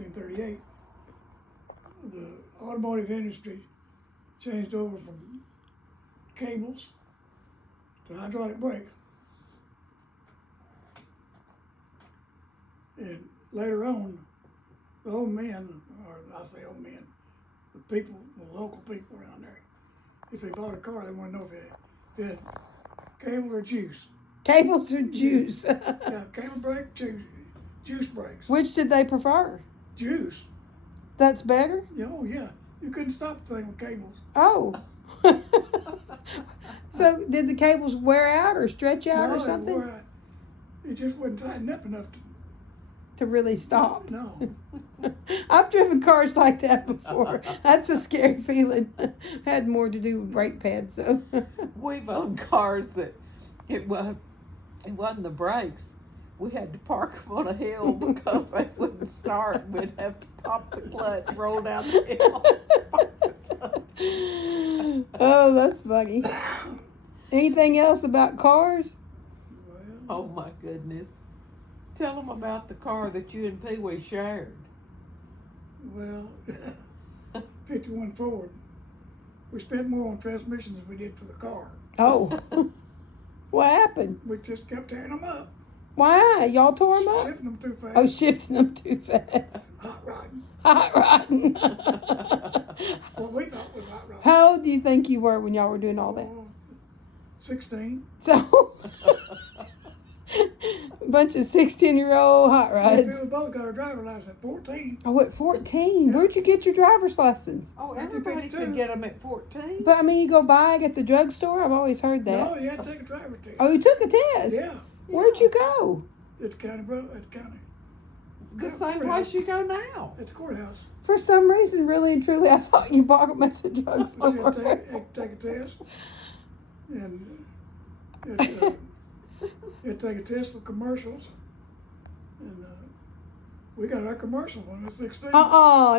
1938, the automotive industry changed over from cables to hydraulic brakes. And later on, the old men, or I say old men, the people, the local people around there, if they bought a car, they want to know if it had cable or juice. Cables or juice? Yeah, cable brake, juice brakes. Which did they prefer? Juice. That's better? Oh, yeah. You couldn't stop the thing with cables. Oh. So did the cables wear out or stretch out or something? It just wasn't tightened up enough to really stop. No. I've driven cars like that before. That's a scary feeling. Had more to do with brake pads, so. We've owned cars that it wasn't the brakes. We had to park them on a hill because they wouldn't start. We'd have to pop the clutch, roll down the hill. Oh, that's funny. Anything else about cars? Oh my goodness. Tell them about the car that you and Pee Wee shared. Well, 51 Ford. We spent more on transmissions than we did for the car. Oh. What happened? We just kept tearing them up. Why? Y'all tore them up? Shifting them too fast. Oh, shifting them too fast. Hot rodding. Hot rodding. What we thought was hot rodding. How old do you think you were when y'all were doing all that? 16. So, a bunch of 16-year-old hot rods. We both got our driver's license at 14. Oh, at 14? Yeah. Where'd you get your driver's license? Oh, everybody can get them at 14. But, I mean, you go buy at the drugstore? I've always heard that. No, you had to take a driver's test. Oh, you took a test? Yeah. Where'd you go? At the county. The same place you go now. At the courthouse. For some reason, really and truly, I thought you bought them at the drugstore. You had to take a test. And you had to take a test for commercials. And we got our commercials when we were 16.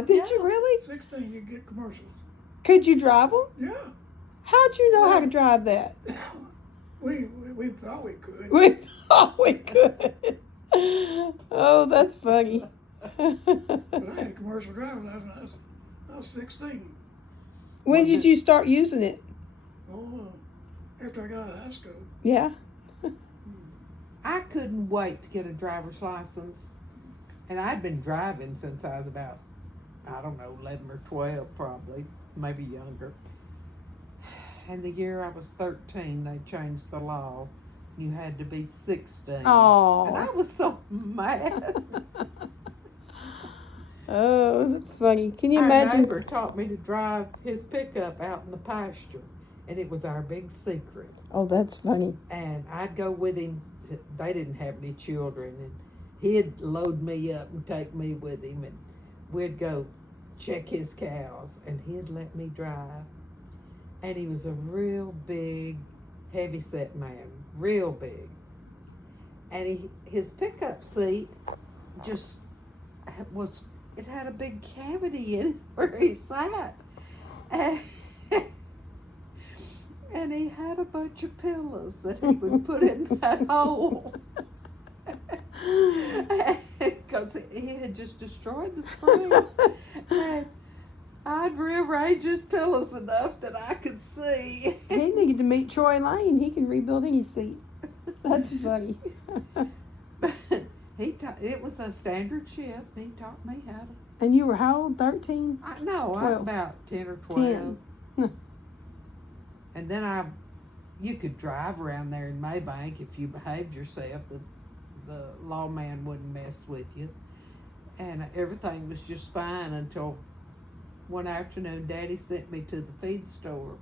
Did you really? 16, you get commercials. Could you drive them? Yeah. How'd you know how to drive that? We thought we could. We thought we could. Oh, that's funny. But I had a commercial driver's license when I was 16. When did you start using it? Oh, after I got out of high school. Yeah. I couldn't wait to get a driver's license. And I'd been driving since I was about, 11 or 12 probably, maybe younger. And the year I was 13, they changed the law. You had to be 16. Oh. And I was so mad. Oh, that's funny. Can you imagine? Our neighbor taught me to drive his pickup out in the pasture. And it was our big secret. Oh, that's funny. And I'd go with him. They didn't have any children. And he'd load me up and take me with him. And we'd go check his cows. And he'd let me drive. And he was a real big, heavy-set man. Real big. And his pickup seat just was, it had a big cavity in it where he sat. And he had a bunch of pillows that he would put in that hole. Because he had just destroyed the springs. And I'd rearrange his pillows enough that I could see. He needed to meet Troy Lane. He can rebuild any seat. That's funny. It was a standard shift. He taught me how to. And you were how old? 13? No, I was about 10 or 12. 10. And then you could drive around there in Mabank if you behaved yourself. The lawman wouldn't mess with you. And everything was just fine until one afternoon Daddy sent me to the feed store.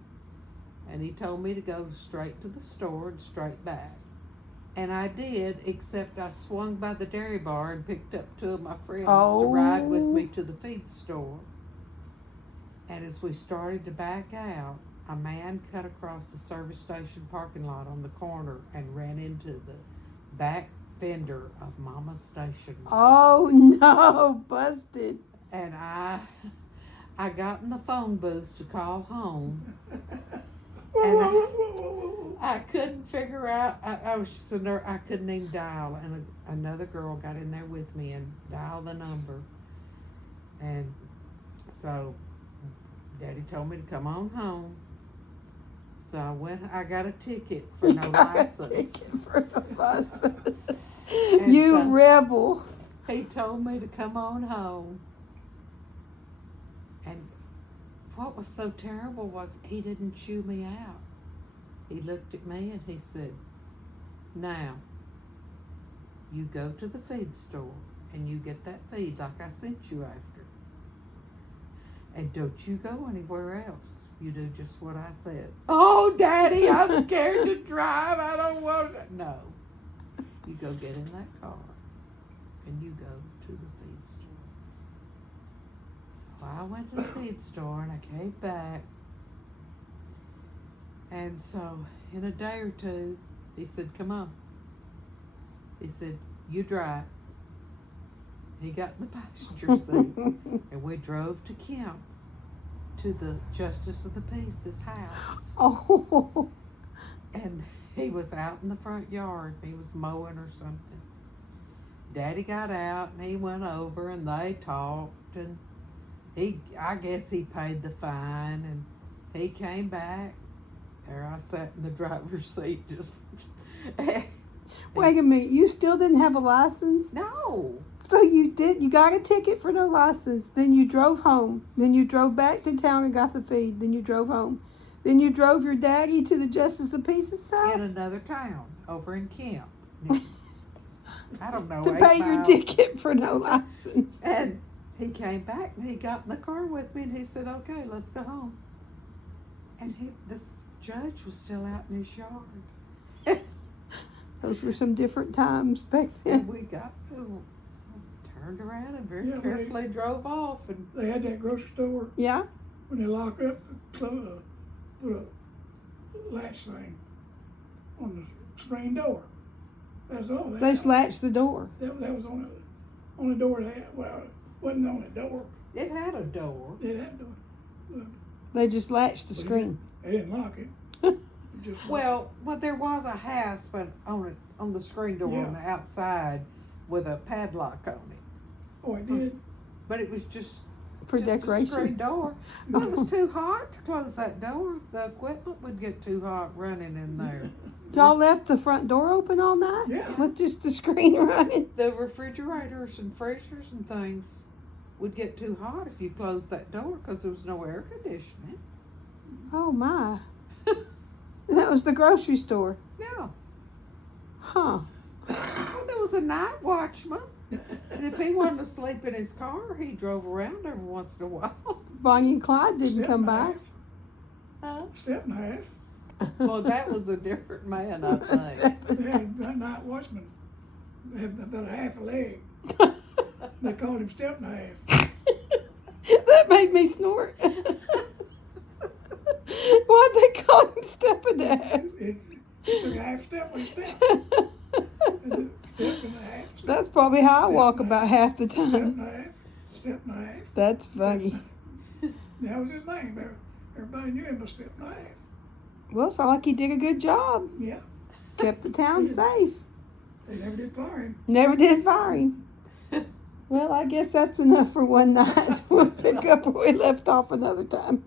And he told me to go straight to the store and straight back. And I did, except I swung by the dairy bar and picked up two of my friends to ride with me to the feed store. And as we started to back out, a man cut across the service station parking lot on the corner and ran into the back fender of Mama's station. Oh no, busted. And I got in the phone booth to call home. And I couldn't figure out, I was just sitting there, I couldn't even dial. And another girl got in there with me and dialed the number. And so Daddy told me to come on home. So I got a ticket for no license. For no license. And You so rebel. he told me to come on home. And what was so terrible was he didn't chew me out. He looked at me and he said, now, you go to the feed store and you get that feed like I sent you after. And don't you go anywhere else. You do just what I said. Oh, Daddy, I'm scared to drive. I don't want to. No. You go get in that car and you go to the feed store. So I went to the feed store and I came back. And so in a day or two, he said, come on. He said, you drive. He got in the passenger seat and we drove to camp to the Justice of the Peace's house. Oh. And he was out in the front yard. He was mowing or something. Daddy got out and he went over and they talked and I guess he paid the fine and he came back. There I sat in the driver's seat just... Wait a minute, you still didn't have a license? No. So you got a ticket for no license, then you drove home, then you drove back to town and got the feed, then you drove home. Then you drove your daddy to the Justice of the Peace's house? In another town, over in camp. I don't know. To pay your ticket for no license. And he came back and he got in the car with me and he said, okay, let's go home. And this judge was still out in his yard. Those were some different times back then. And we turned around and very carefully drove off. And They had that grocery store. Yeah? When they lock up, put a latch thing on the screen door. That's all. They just latched the door. That was on the door. Well, it wasn't on the door. it had a door. It had the door. They just latched the screen. They didn't lock it. Well, there was a hasp on the screen door on the outside with a padlock on it. Oh, it did? But it was just For a decoration. screen door. But it was too hot to close that door. The equipment would get too hot running in there. Y'all left the front door open all night? Yeah. With just the screen running? The refrigerators and freezers and things would get too hot if you closed that door because there was no air conditioning. Oh my. That was the grocery store. Yeah. Huh. Well, there was a night watchman. And if he wanted to sleep in his car, he drove around every once in a while. Bonnie and Clyde didn't Step come and a by. half. Huh? Step and a half. Well, that was a different man, I think. They had that night watchman. They had about a half a leg. They called him Step and a half. That made me snort. Why'd they call him Step and a Half? It took a half step with a step. And a step and a half. That's probably how I Step walk and a about half the Step time. and a half. Step and a half. That's funny. That was his name. Everybody knew him as Step and a half. Well, sound like he did a good job. Yeah. Kept the town safe. They never did fire him. Never did fire him. Well, I guess that's enough for one night. We'll pick up where we left off another time.